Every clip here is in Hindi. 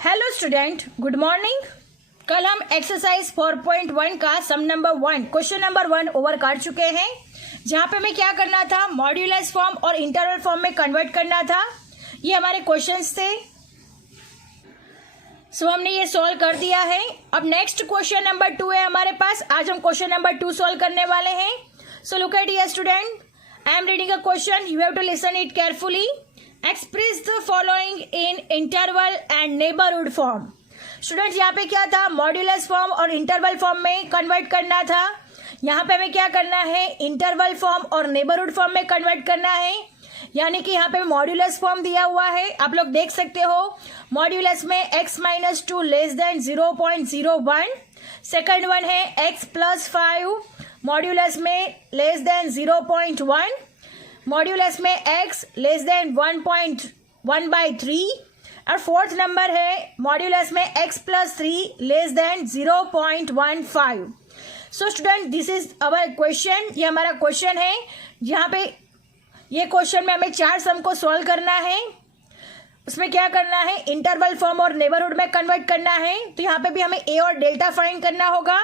Hello student, good morning. कल हम एक्सरसाइज 4.1 का सम नंबर 1 क्वेश्चन नंबर 1 ओवर कर चुके हैं, जहाँ पे हमें क्या करना था, मॉड्यूलस फॉर्म और इंटरवल फॉर्म में कन्वर्ट करना था। ये हमारे क्वेश्चंस थे। हमने ये सॉल्व कर दिया है। अब नेक्स्ट क्वेश्चन नंबर 2 है हमारे पास। आज हम क्वेश्चन नंबर 2 सॉल्व करने वाले हैं। So look at here student, I am reading a question, you have to listen it carefully. Express the following in interval and neighbourhood form. Student यहाँ पे क्या था, मॉड्यूलस फॉर्म और इंटरवल फॉर्म में कन्वर्ट करना था। यहाँ पे हमें क्या करना है, इंटरवल फॉर्म और नेबरहुड फॉर्म में कन्वर्ट करना है। यानी कि यहाँ पे मॉड्यूलस फॉर्म दिया हुआ है, आप लोग देख सकते हो। मॉड्यूलस में x-2 less than 0.01। Second one है x+5 मॉड्यूलस में लेस देन 0.1। मॉड्यूलस में x लेस देन 1.1/3 और फोर्थ नंबर है मॉड्यूलस में x+3 less than 0.15। So student, this is our question. ये हमारा क्वेश्चन है। यहाँ पे ये क्वेश्चन में हमें 4 सम को सॉल्व करना है। उसमें क्या करना है, इंटरवल फॉर्म और नेबरहुड में कन्वर्ट करना है। तो यहाँ पे भी हमें ए और डेल्टा फाइंड करना होगा।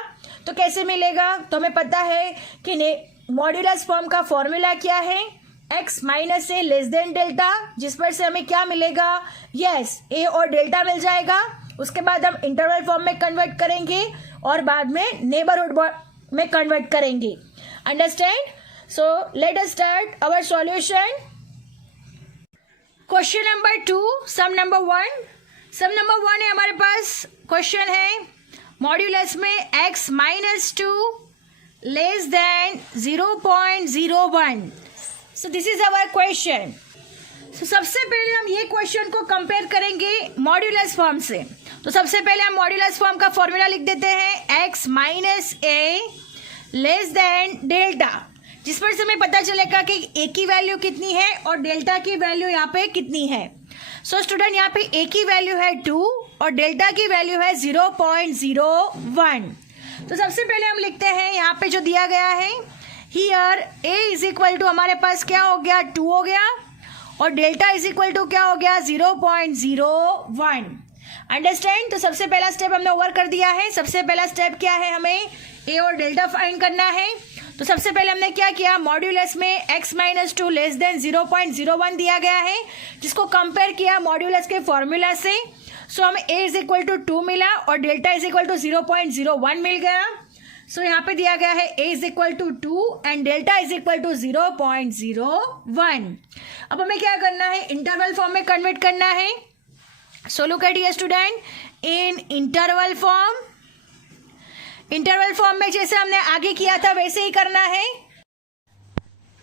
तो कैसे मिलेगा, तो हमें पता है कि मॉड्यूलस फॉर्म का फॉर्मूला क्या है, x माइनस ए लेस देन डेल्टा, जिस पर से हमें क्या मिलेगा, यस ए और डेल्टा मिल जाएगा। उसके बाद हम इंटरवल फॉर्म में कन्वर्ट करेंगे और बाद में नेबरहुड में कन्वर्ट करेंगे। Understand? So let us start our solution. Question number 2, sum number 1। Sum number 1 है हमारे पास। क्वेश्चन है मॉड्यूलस में x-2 less than 0.01। So this is our question. सो सबसे पहले हम ये क्वेश्चन को कंपेयर करेंगे मॉड्यूलस फॉर्म से। तो सबसे पहले हम मॉड्यूलस फॉर्म का फॉर्मूला लिख देते हैं, x-a लेस देन डेल्टा, जिस पर से हमें पता चलेगा कि a की वैल्यू कितनी है और डेल्टा की वैल्यू यहाँ पे कितनी है। सो स्टूडेंट, यहाँ पे a की वैल्यू है 2 और डेल्टा की वैल्यू है 0.01। तो सबसे पहले हम लिखते हैं यहाँ पे जो दिया गया है, here a is equal to हमारे पास क्या हो गया, 2 हो गया, और डेल्टा इज इक्वल टू क्या हो गया, 0.01। अंडरस्टैंड? तो सबसे पहला स्टेप हमने ओवर कर दिया है। सबसे पहला स्टेप क्या है, हमें a और डेल्टा फाइंड करना है। तो सबसे पहले हमने क्या किया, मॉड्यूलस में x-2 लेस देन 0.01 दिया गया है, जिसको कंपेयर किया मॉड्यूलस के फॉर्मूला से। सो हमें a इज इक्वल टू 2 मिला और डेल्टा इज इक्वल टू 0.01 मिल गया। सो यहाँ पे दिया गया है a is equal to 2 and delta is equal to 0.01। अब हमें क्या करना है, इंटरवल फॉर्म में कन्वर्ट करना है। सो look at here student, in interval form, interval form में जैसे हमने आगे किया था वैसे ही करना है।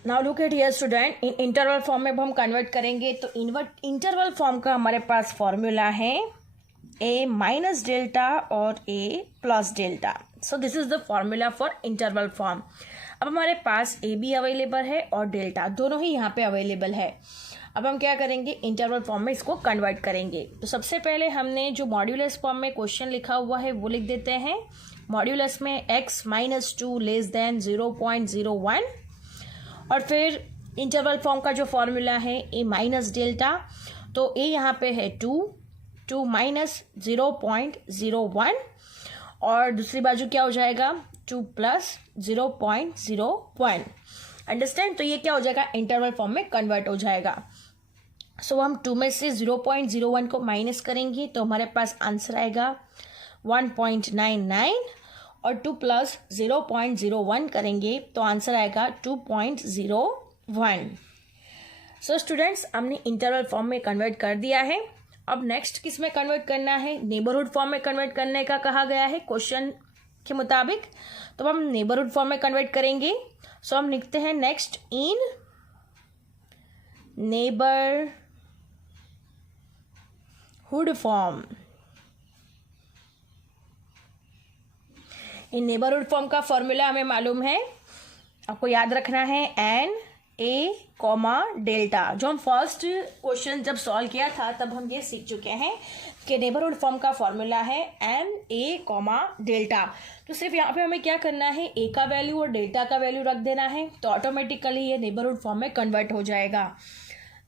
Now look at here student, in interval form में हम कन्वर्ट करेंगे। तो इंटरवल फॉर्म का हमारे पास फॉर्मूला है a माइनस डेल्टा और a plus delta. So this is the formula for interval form. अब हमारे पास a भी अवेलेबल है और डेल्टा दोनों ही यहाँ पे अवेलेबल है। अब हम क्या करेंगे, इंटरवल फॉर्म में इसको कन्वर्ट करेंगे। तो सबसे पहले हमने जो मॉड्यूलस फॉर्म में क्वेश्चन लिखा हुआ है वो लिख देते हैं। मॉड्यूलस में x-2 लेस देन 0.01 और फिर इंटरवल फॉर्म का जो फॉर्मूला है a माइनस डेल्टा। तो a यहाँ पे है 2 माइनस 0.01 और दूसरी बाजू क्या हो जाएगा, 2 प्लस 0.01। अंडरस्टैंड? तो ये क्या हो जाएगा, इंटरवल फॉर्म में कन्वर्ट हो जाएगा। सो हम 2 में से 0.01 को माइनस करेंगे तो हमारे पास आंसर आएगा 1.99 और 2 प्लस 0.01 करेंगे तो आंसर आएगा 2.01। सो स्टूडेंट्स, हमने इंटरवल फॉर्म में कन्वर्ट कर दिया है। अब नेक्स्ट किस में कन्वर्ट करना है, नेबरहुड फॉर्म में कन्वर्ट करने का कहा गया है क्वेश्चन के मुताबिक। तो हम नेबरहुड फॉर्म में कन्वर्ट करेंगे। सो हम लिखते हैं next, in neighbourhood form. In neighbourhood form का फॉर्मूला हमें मालूम है, आपको याद रखना है, एन ए कॉमा डेल्टा। जो हम फर्स्ट क्वेश्चन जब सॉल्व किया था तब हम ये सीख चुके हैं कि नेबरहुड फॉर्म का फॉर्मूला है एन ए कॉमा डेल्टा। तो सिर्फ यहाँ पे हमें क्या करना है, ए का वैल्यू और डेल्टा का वैल्यू रख देना है, तो ऑटोमेटिकली ये नेबरहुड फॉर्म में कन्वर्ट हो जाएगा।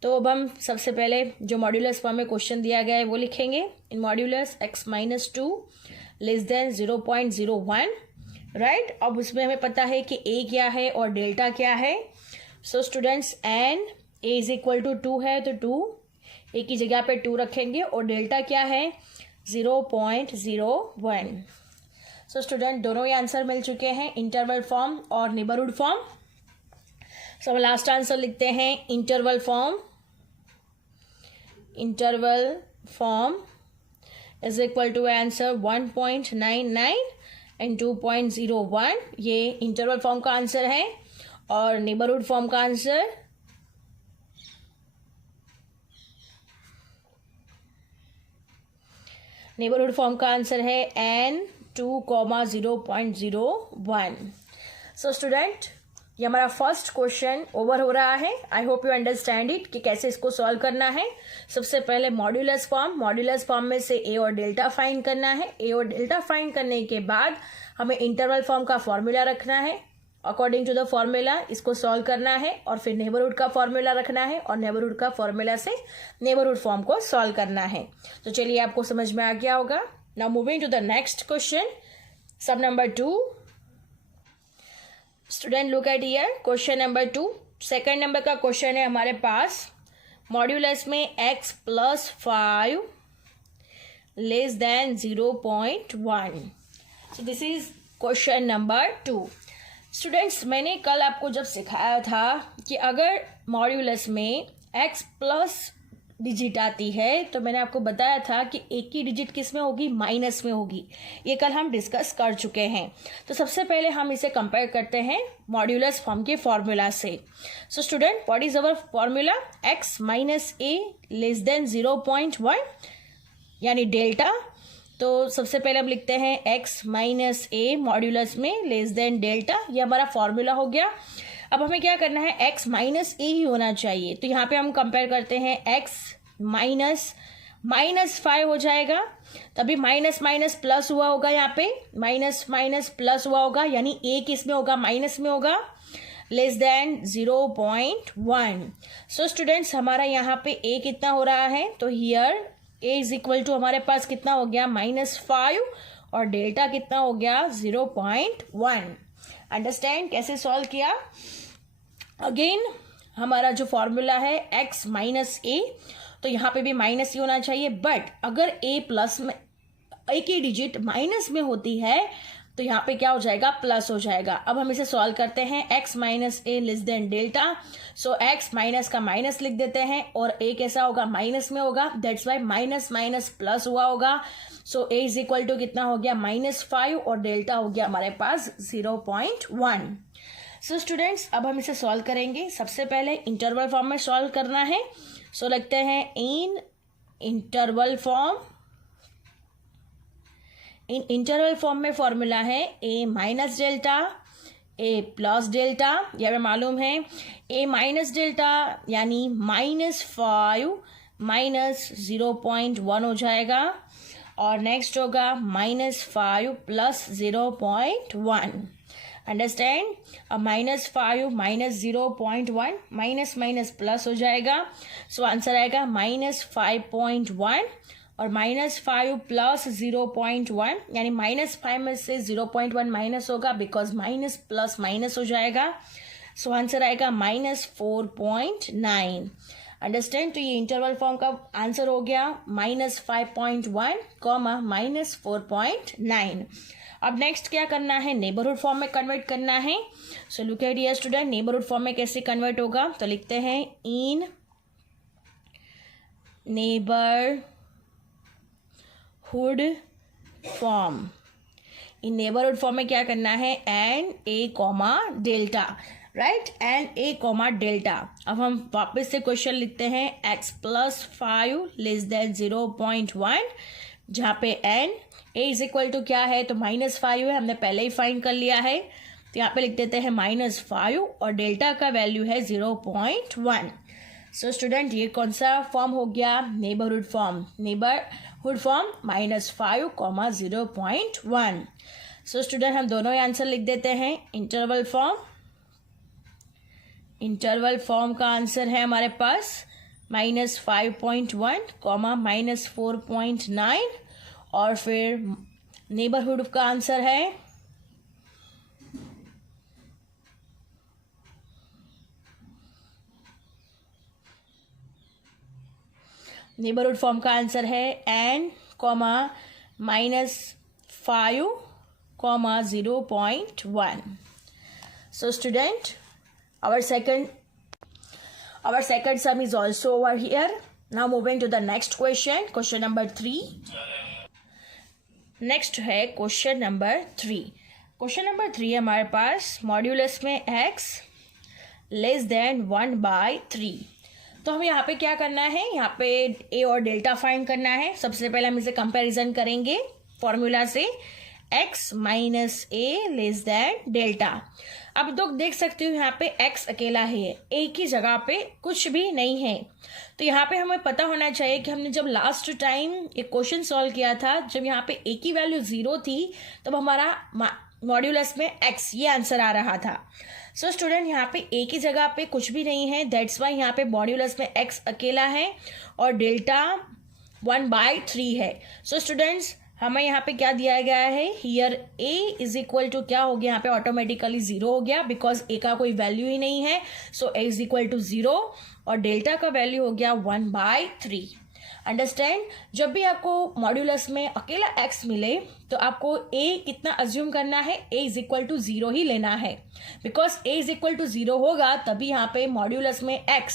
तो अब हम सबसे पहले जो मॉड्यूलस फॉर्म में क्वेश्चन दिया गया है वो लिखेंगे। In modulus x minus 2 less than 0.01, right. अब उसमें हमें पता है कि a क्या है और डेल्टा क्या है। So students n a is equal to 2 है तो 2 a की जगह पे 2 रखेंगे और डेल्टा क्या है 0.01। सो स्टूडेंट दोनों ही आंसर मिल चुके हैं, इंटरवल फॉर्म और नेबरहुड फॉर्म। सो हम लास्ट आंसर लिखते हैं interval form. Interval form is equal to answer 1.99 and 2.01। ये इंटरवल फॉर्म का आंसर है और नेबरहुड फॉर्म का आंसर है n 2,0.01। सो स्टूडेंट ये हमारा फर्स्ट क्वेश्चन ओवर हो रहा है। I hope you understand it कि कैसे इसको सॉल्व करना है। सबसे पहले मॉड्यूलस फॉर्म में से a और डेल्टा फाइंड करना है। a और डेल्टा फाइंड करने के बाद हमें इंटरवल फॉर्म का फॉर्मूला रखना है। अकॉर्डिंग टू द फॉर्मूला इसको सॉल्व करना है और फिर नेबरहुड का फॉर्मूला रखना है और नेबरहुड का फॉर्मूला से नेबरहुड फॉर्म को सॉल्व करना है। तो चलिए आपको समझ में आ गया होगा। Now moving to the next question, some number 2। Student look at here question number 2। Second number का क्वेश्चन है हमारे पास, मॉड्यूलस में x plus 5 less than 0.1। So this is question number 2। Students मैंने कल आपको जब सिखाया था कि अगर मॉड्यूलस में x प्लस डिजिट आती है तो मैंने आपको बताया था कि एक ही डिजिट किस में होगी, माइनस में होगी। ये कल हम डिस्कस कर चुके हैं। तो सबसे पहले हम इसे कंपेयर करते हैं मॉड्यूलस फॉर्म के फॉर्मूला से। So student what is our formula, x minus a less than 0.1 यानी डेल्टा। तो सबसे पहले हम लिखते हैं x माइनस a मॉड्यूलस में लेस देन डेल्टा, ये हमारा फॉर्मूला हो गया। अब हमें क्या करना है, x माइनस a ही होना चाहिए। तो यहाँ पे हम कंपेयर करते हैं x माइनस 5 हो जाएगा, तभी माइनस माइनस प्लस हुआ होगा, यहाँ पे माइनस माइनस प्लस हुआ होगा यानी a किस में होगा, माइनस में होगा, लेस देन 0.1। सो स्टूडेंट्स हमारा यहाँ पे a कितना हो रहा है, तो here a is equal to हमारे पास कितना हो गया -5 और डेल्टा कितना हो गया 0.1। अंडरस्टैंड कैसे सॉल्व किया। अगेन हमारा जो फॉर्मूला है x माइनस a, तो यहाँ पे भी माइनस ही होना चाहिए। बट अगर a प्लस में a की डिजिट माइनस में होती है तो यहाँ पे क्या हो जाएगा, प्लस हो जाएगा। अब हम इसे सॉल्व करते हैं, x minus a less than delta. So x minus का माइनस लिख देते हैं और a कैसा होगा, माइनस में होगा, that's why minus minus plus हुआ होगा। सो a इज इक्वल टू कितना हो गया -5 और डेल्टा हो गया हमारे पास 0.1। सो स्टूडेंट्स अब हम इसे सॉल्व करेंगे। सबसे पहले इंटरवल फॉर्म में सॉल्व करना है। सो लिखते हैं in interval form. In interval form में फॉर्मूला है a minus delta a plus delta. यह हमें मालूम है a माइनस डेल्टा यानी -5 माइनस 0.1 हो जाएगा और नेक्स्ट होगा -5 प्लस 0.1। अंडरस्टैंड। अब -5 माइनस 0.1 माइनस माइनस प्लस हो जाएगा। सो आंसर आएगा -5.1 और -5 प्लस 0.1 यानी -5 में से 0.1 माइनस होगा बिकॉज माइनस प्लस माइनस हो जाएगा। सो आंसर आएगा -4.9। अंडरस्टैंड। तो ये इंटरवल फॉर्म का आंसर हो गया -5.1 कॉमा -4.9। अब नेक्स्ट क्या करना है, नेबरहुड फॉर्म में कन्वर्ट करना है। सो look at here student, neighbourhood form में कैसे कन्वर्ट होगा, तो लिखते हैं in neighbourhood form. In neighbourhood form में क्या करना है, and a comma delta, right, and a comma delta. अब हम वापस से क्वेश्चन लिखते हैं x प्लस 5 लेस देन 0.1 जहाँ पे n a is equal to क्या है, तो -5 है, हमने पहले ही फाइंड कर लिया है। तो यहाँ पे लिख देते हैं -5 और डेल्टा का वैल्यू है 0.1। सो स्टूडेंट ये कौन सा फॉर्म हो गया, neighbourhood form. Neighbourhood form -5 comma 0.1। So student हम दोनों ही आंसर लिख देते हैं। इंटरवल फॉर्म का आंसर है हमारे पास -5.1 कॉमा -4.9 और फिर नेबरहुड का आंसर है नेबरहुड फॉर्म का आंसर है n comma -5 comma 0.1. So student, our second sum is also over here. Now moving to the next question, question number 3. Next है क्वेश्चन नंबर 3. क्वेश्चन नंबर 3 हमारे पास मॉड्यूलस में x लेस देन 1/3. तो हमें यहाँ पे क्या करना है, यहाँ पे a और डेल्टा फाइंड करना है. सबसे पहले हम इसे कंपैरिजन करेंगे फॉर्मूला से, x minus a less than delta. अब तो देख सकते हो यहाँ पे x अकेला है, a की जगह पे कुछ भी नहीं है. तो यहाँ पे हमें पता होना चाहिए कि हमने जब लास्ट टाइम एक क्वेश्चन सॉल्व किया था, जब यहाँ पे a की वैल्यू 0 थी, तब हमारा मॉड्यूलस में x ये आंसर आ रहा था. सो स्टूडेंट, यहाँ पे a की जगह पे कुछ भी नहीं है, दैट्स वाई यहाँ पे मॉड्यूलस में x अकेला है और डेल्टा 1/3 है. सो स्टूडेंट्स, हमें यहाँ पे क्या दिया गया है, here a is equal to क्या हो गया, यहाँ पे ऑटोमेटिकली 0 हो गया बिकॉज a का कोई वैल्यू ही नहीं है. सो a इज इक्वल टू 0 और डेल्टा का वैल्यू हो गया 1/3. अंडरस्टैंड, जब भी आपको मॉड्यूलस में अकेला x मिले तो आपको a कितना अज्यूम करना है, a इज इक्वल टू 0 ही लेना है because a is equal to 0 होगा तभी यहाँ पे मॉड्यूलस में x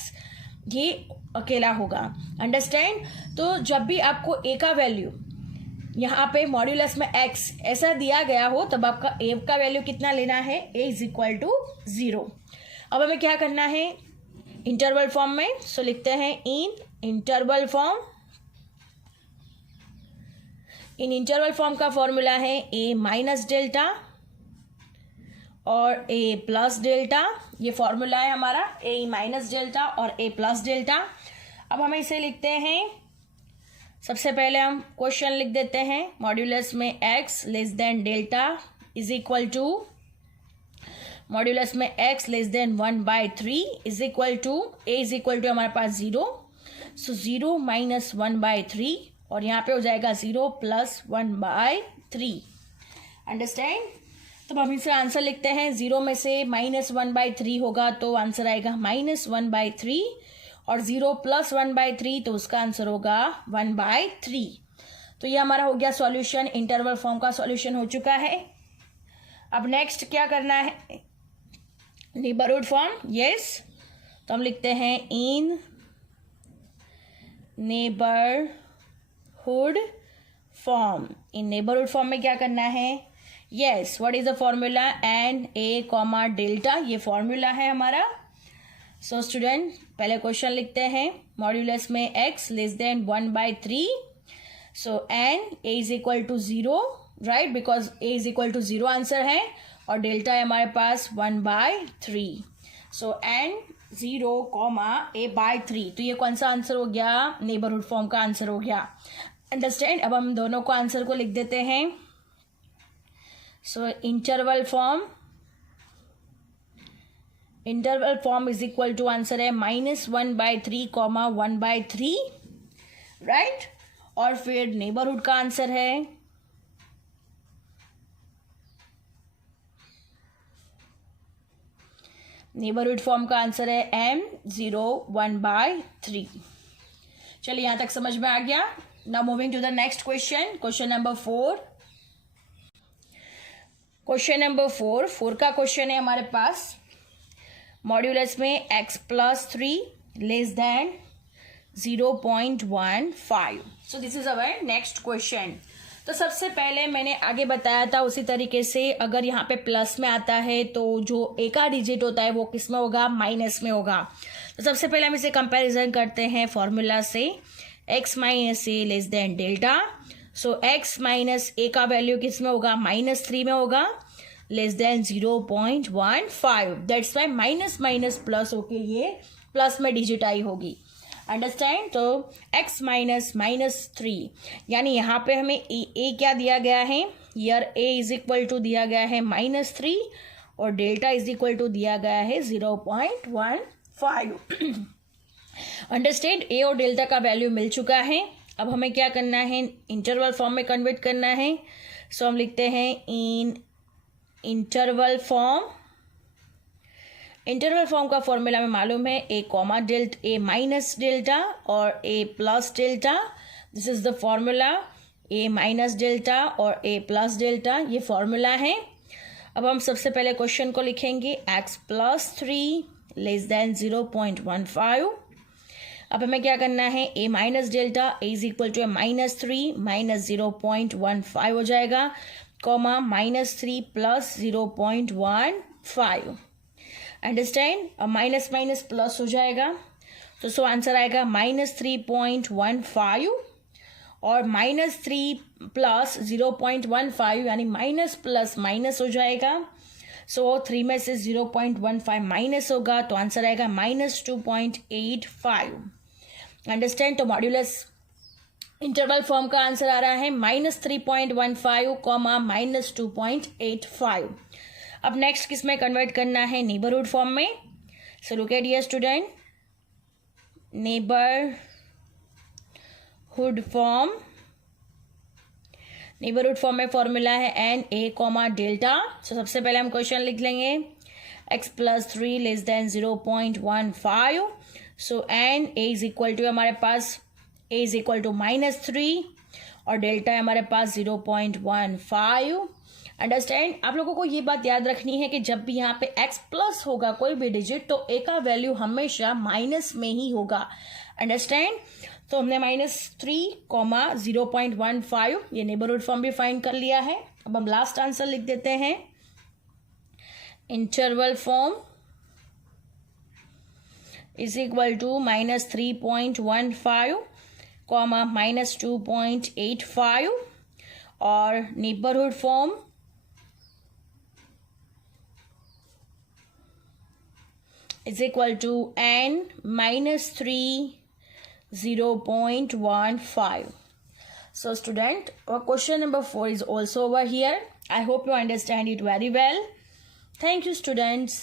ये अकेला होगा. अंडरस्टैंड, तो जब भी आपको a का वैल्यू यहाँ पे मॉड्यूलस में x ऐसा दिया गया हो तब आपका a का वैल्यू कितना लेना है, a इज इक्वल टू 0. अब हमें क्या करना है इंटरवल फॉर्म में. सो लिखते हैं in interval form. In interval form का फॉर्मूला है a माइनस डेल्टा और a प्लस डेल्टा. ये फॉर्मूला है हमारा a माइनस डेल्टा और a प्लस डेल्टा. अब हम इसे लिखते हैं, सबसे पहले हम क्वेश्चन लिख देते हैं. मॉड्यूलस में x less than delta is equal to modulus में x less than 1/3 is equal to a is equal to हमारे पास 0. सो 0 माइनस 1/3 और यहाँ पे हो जाएगा 0 प्लस 1/3. अंडरस्टैंड, तो हम इसे आंसर लिखते हैं. 0 में से माइनस 1/3 होगा तो आंसर आएगा -1/3 और 0 प्लस 1/3 तो उसका आंसर होगा 1/3. तो ये हमारा हो गया सॉल्यूशन, इंटरवल फॉर्म का सॉल्यूशन हो चुका है. अब नेक्स्ट क्या करना है, नेबरहुड फॉर्म. यस, तो हम लिखते हैं in neighbourhood form. In neighbourhood form में क्या करना है, yes, what is the formula, N a comma delta, ये फॉर्मूला है हमारा. सो स्टूडेंट, पहले क्वेश्चन लिखते हैं. मॉड्यूलस में x less than 1/3. So n a is equal to 0, right, because a is equal to 0 answer है और डेल्टा है हमारे पास 1/3. So n 0 comma a/3. तो ये कौन सा आंसर हो गया, नेबरहुड फॉर्म का आंसर हो गया. अंडरस्टैंड, अब हम दोनों को आंसर को लिख देते हैं. So interval form is equal to answer है -1/3 कॉमा 1/3, राइट. और फिर नेबरहुड का आंसर है नेबरहुड फॉर्म का आंसर है m0 1/3. चलिए यहां तक समझ में आ गया. Now moving to the next question, question number 4. Question number 4 का क्वेश्चन है हमारे पास. मॉड्यूलस में x plus 3 less than 0.15. So this is our next question. तो सबसे पहले मैंने आगे बताया था उसी तरीके से, अगर यहाँ पे प्लस में आता है तो जो एक का डिजिट होता है वो किस में होगा, माइनस में होगा. तो सबसे पहले हम इसे कंपैरिजन करते हैं फॉर्मूला से. x माइनस ए लेस देन डेल्टा. सो x माइनस ए का वैल्यू किस में होगा, -3 में होगा, less than 0.15. That's why minus minus plus होके ये प्लस में डिजिट आई होगी. अंडरस्टैंड, तो x माइनस -3 यानी यहाँ पे हमें a क्या दिया गया है, here a is equal to दिया गया है -3 और डेल्टा इज इक्वल टू दिया गया है 0.15. अंडरस्टैंड, ए और डेल्टा का वैल्यू मिल चुका है। अब हमें क्या करना है, इंटरवल फॉर्म में कन्वर्ट करना है। सो हम लिखते हैं in interval form. Interval form का फॉर्मूला में मालूम है a comma delta, a minus delta और a plus delta. This is the formula, a minus delta और ए प्लस डेल्टा, ये फॉर्मूला है। अब हम सबसे पहले क्वेश्चन को लिखेंगे x प्लस 3 लेस देन 0.15। अब हमें क्या करना है, a minus delta a is equal to minus 3 minus 0.15 हो जाएगा, कॉमा माइनस 3 प्लस 0.15। अंडरस्टैंड, अब माइनस माइनस प्लस हो जाएगा, तो सो आंसर आएगा माइनस 3.15 और माइनस 3 प्लस 0.15 यानी माइनस प्लस माइनस हो जाएगा। सो 3 में से 0.15 माइनस होगा तो आंसर आएगा माइनस 2.85। अंडरस्टैंड, तो मॉड्यूलस इंटरवल फॉर्म का आंसर आ रहा है माइनस 3.15 कॉमा माइनस 2.85। अब नेक्स्ट किस में कन्वर्ट करना है, नेबरहुड फॉर्म में। So look at here student, neighbourhood form. Neighbourhood form में फॉर्मूला है N a comma delta. So सबसे पहले हम क्वेश्चन लिख लेंगे x plus 3 less than 0.15। So N a is equal to हमारे पास a is equal to minus 3 और डेल्टा है हमारे पास 0.15। अंडरस्टैंड, आप लोगों को ये बात याद रखनी है कि जब भी यहाँ पे x प्लस होगा कोई भी डिजिट तो a का वैल्यू हमेशा माइनस में ही होगा। अंडरस्टैंड, तो हमने माइनस 3 कॉमा 0.15 ये नेबरहुड फॉर्म भी फाइंड कर लिया है। अब हम लास्ट आंसर लिख देते हैं, interval form is equal to minus 3.15 comma minus 2.85 और neighbourhood form is equal to n minus 3 0.15. So student, our question number 4 is also over here. I hope you understand it very well. Thank you students.